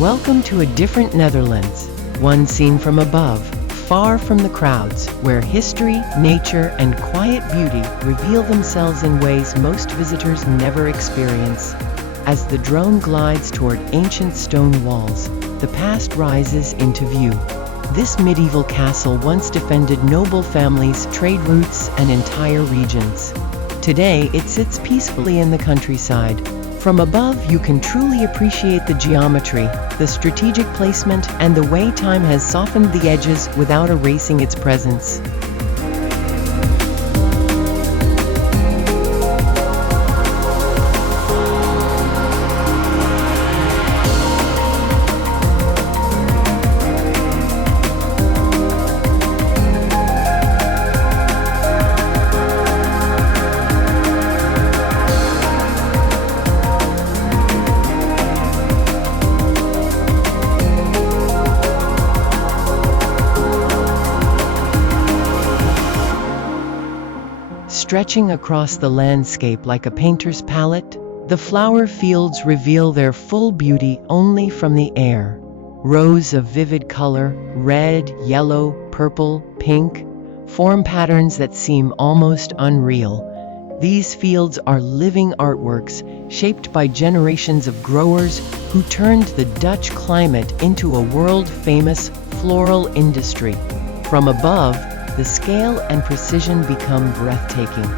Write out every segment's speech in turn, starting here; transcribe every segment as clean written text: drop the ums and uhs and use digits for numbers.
Welcome to a different Netherlands, one seen from above, far from the crowds, where history, nature, and quiet beauty reveal themselves in ways most visitors never experience. As the drone glides toward ancient stone walls, the past rises into view. This medieval castle once defended noble families, trade routes, and entire regions. Today, it sits peacefully in the countryside. From above, you can truly appreciate the geometry, the strategic placement, and the way time has softened the edges without erasing its presence. Stretching across the landscape like a painter's palette, the flower fields reveal their full beauty only from the air. Rows of vivid color, red, yellow, purple, pink, form patterns that seem almost unreal. These fields are living artworks shaped by generations of growers who turned the Dutch climate into a world-famous floral industry. From above, the scale and precision become breathtaking.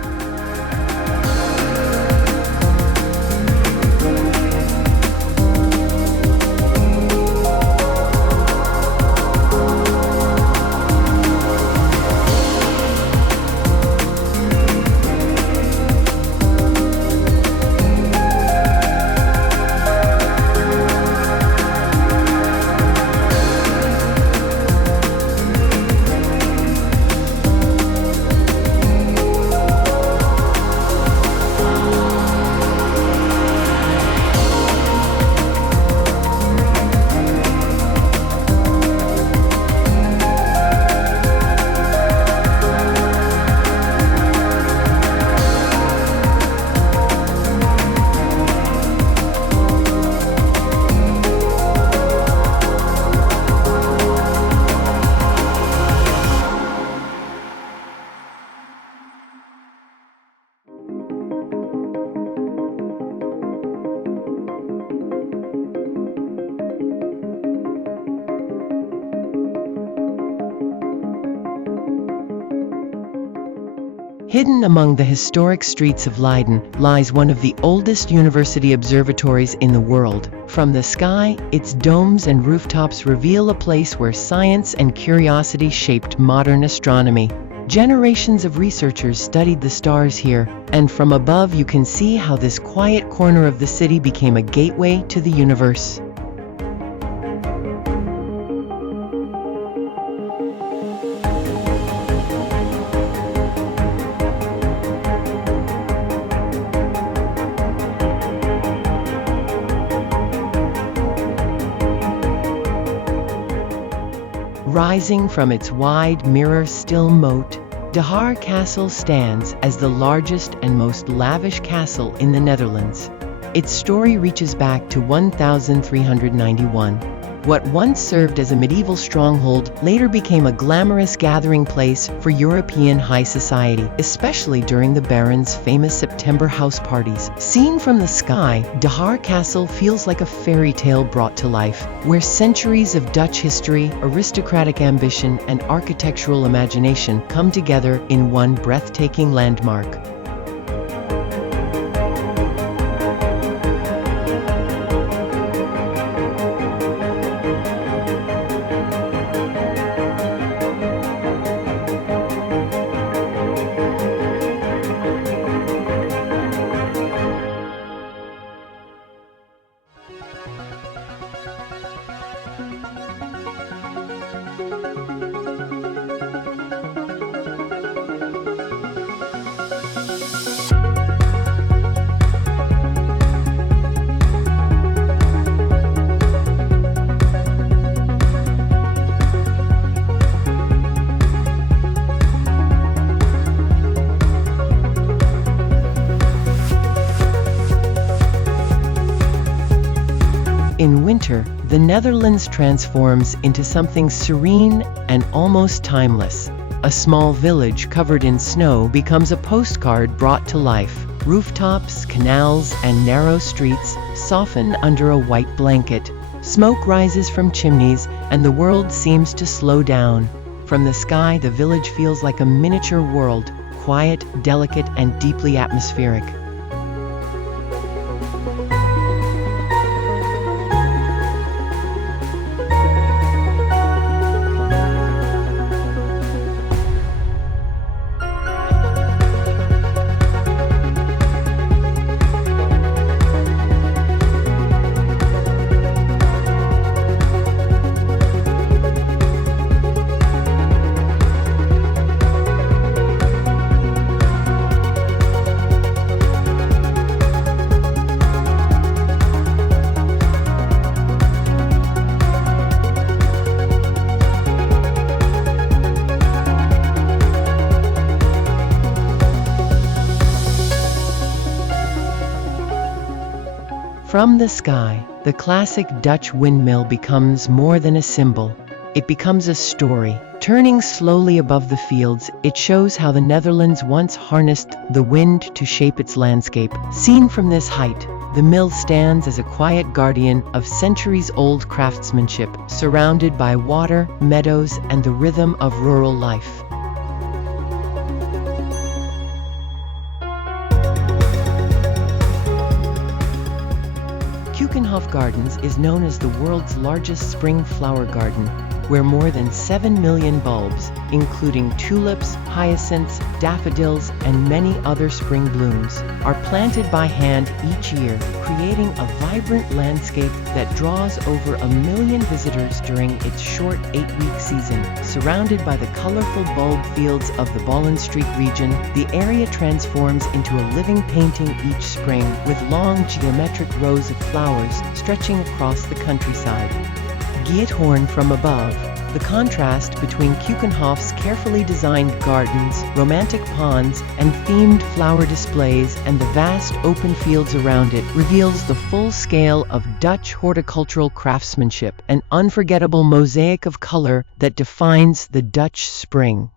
Hidden among the historic streets of Leiden lies one of the oldest university observatories in the world. From the sky, its domes and rooftops reveal a place where science and curiosity shaped modern astronomy. Generations of researchers studied the stars here, and from above you can see how this quiet corner of the city became a gateway to the universe. Rising from its wide mirror-still moat, De Haar Castle stands as the largest and most lavish castle in the Netherlands. Its story reaches back to 1391. What once served as a medieval stronghold later became a glamorous gathering place for European high society, especially during the Baron's famous September house parties. Seen from the sky, De Haar Castle feels like a fairy tale brought to life, where centuries of Dutch history, aristocratic ambition, and architectural imagination come together in one breathtaking landmark. the Netherlands transforms into something serene and almost timeless. A small village covered in snow becomes a postcard brought to life. Rooftops, canals, and narrow streets soften under a white blanket. Smoke rises from chimneys, and the world seems to slow down. From the sky, the village feels like a miniature world, quiet, delicate, and deeply atmospheric. From the sky, the classic Dutch windmill becomes more than a symbol. It becomes a story. Turning slowly above the fields, it shows how the Netherlands once harnessed the wind to shape its landscape. Seen from this height, the mill stands as a quiet guardian of centuries-old craftsmanship, surrounded by water, meadows, and the rhythm of rural life. Keukenhof Gardens is known as the world's largest spring flower garden, where more than 7 million bulbs, including tulips, hyacinths, daffodils, and many other spring blooms, are planted by hand each year, creating a vibrant landscape that draws over 1 million visitors during its short 8-week season. Surrounded by the colorful bulb fields of the Bollenstreek region, the area transforms into a living painting each spring, with long geometric rows of flowers stretching across the countryside. Giethoorn from above, the contrast between Keukenhof's carefully designed gardens, romantic ponds, and themed flower displays and the vast open fields around it reveals the full scale of Dutch horticultural craftsmanship, an unforgettable mosaic of color that defines the Dutch spring.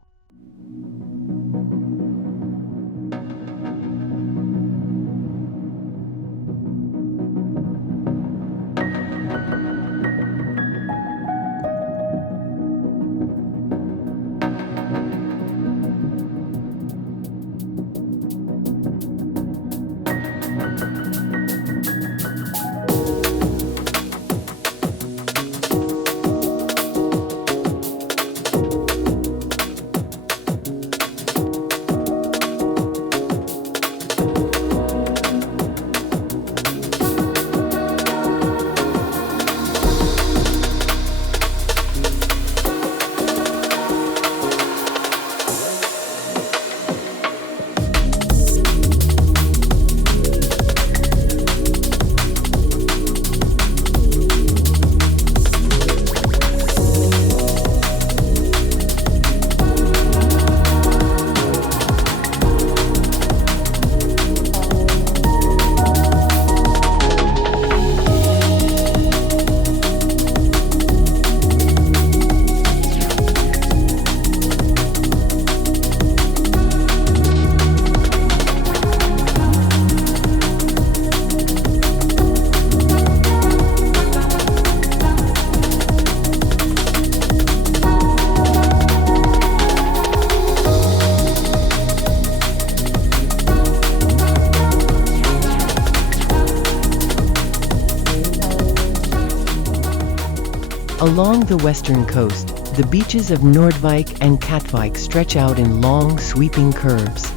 Along the western coast, the beaches of Noordwijk and Katwijk stretch out in long, sweeping curves.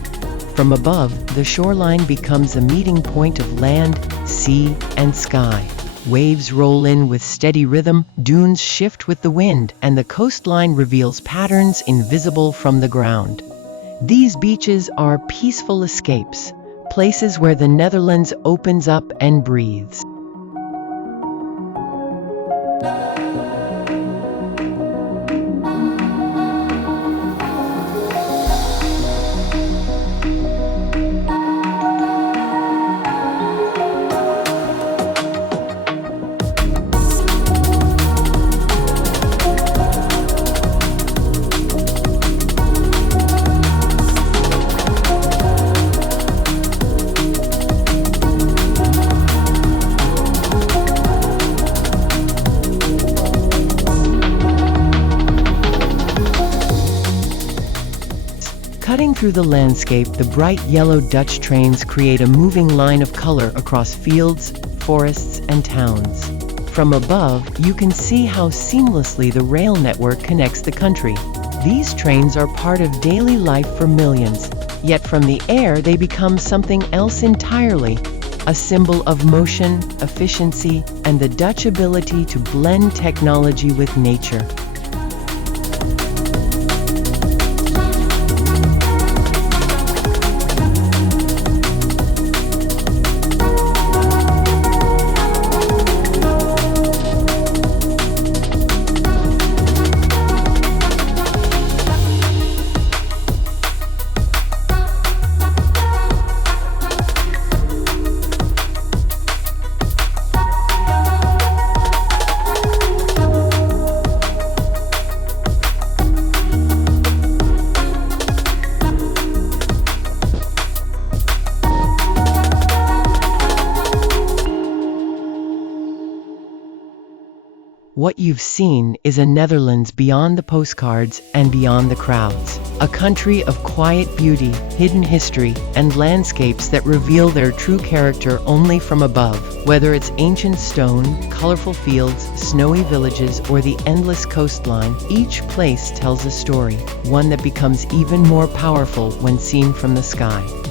From above, the shoreline becomes a meeting point of land, sea, and sky. Waves roll in with steady rhythm, dunes shift with the wind, and the coastline reveals patterns invisible from the ground. These beaches are peaceful escapes, places where the Netherlands opens up and breathes. through the landscape, the bright yellow Dutch trains create a moving line of color across fields, forests, and towns. From above, you can see how seamlessly the rail network connects the country. These trains are part of daily life for millions, yet from the air they become something else entirely. A symbol of motion, efficiency, and the Dutch ability to blend technology with nature. What you've seen is a Netherlands beyond the postcards and beyond the crowds. A country of quiet beauty, hidden history, and landscapes that reveal their true character only from above. Whether it's ancient stone, colorful fields, snowy villages, or the endless coastline, each place tells a story, one that becomes even more powerful when seen from the sky.